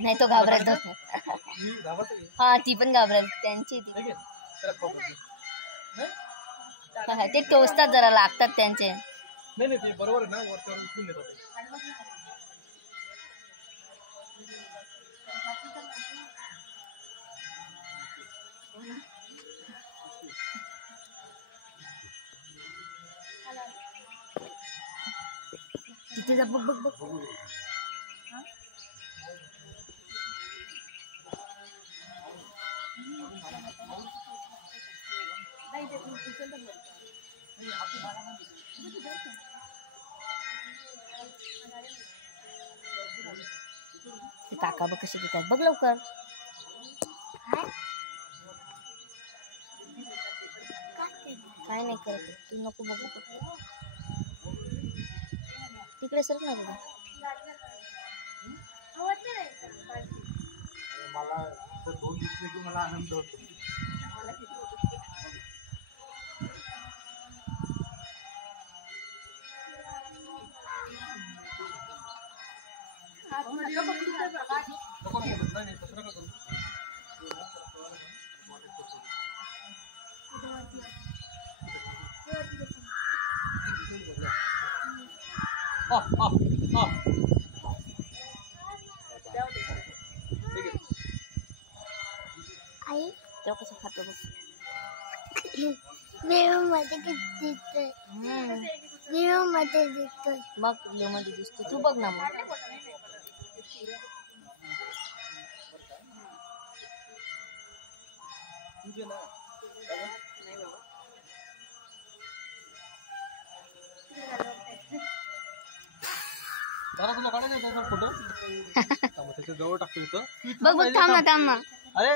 नाही तो घाबरतो. हा ती पण घाबरत त्यांची ती. ते टोचतात जरा लागतात त्यांचे. नाही ते बरोबर आहे ना वरच्यावर उचलून येतात. तिथे जा बघ बघ बघ. काका बघ कशी देतात बघ लवकर. काय नाही करत तू नको बघू. तिकडे सर ना बघा. मला दोन दिसले की मला आनंद होतो. आई तेव्हा कसं खातो बघ. मध्ये दिसतोय. मध्ये दिसतोय. बघ मध्ये दिसतो तू बघ ना मग. तुला काढायचा फोटो. त्याच्या जवळ टाकतो इथं. बघ बघ थांब ना. अरे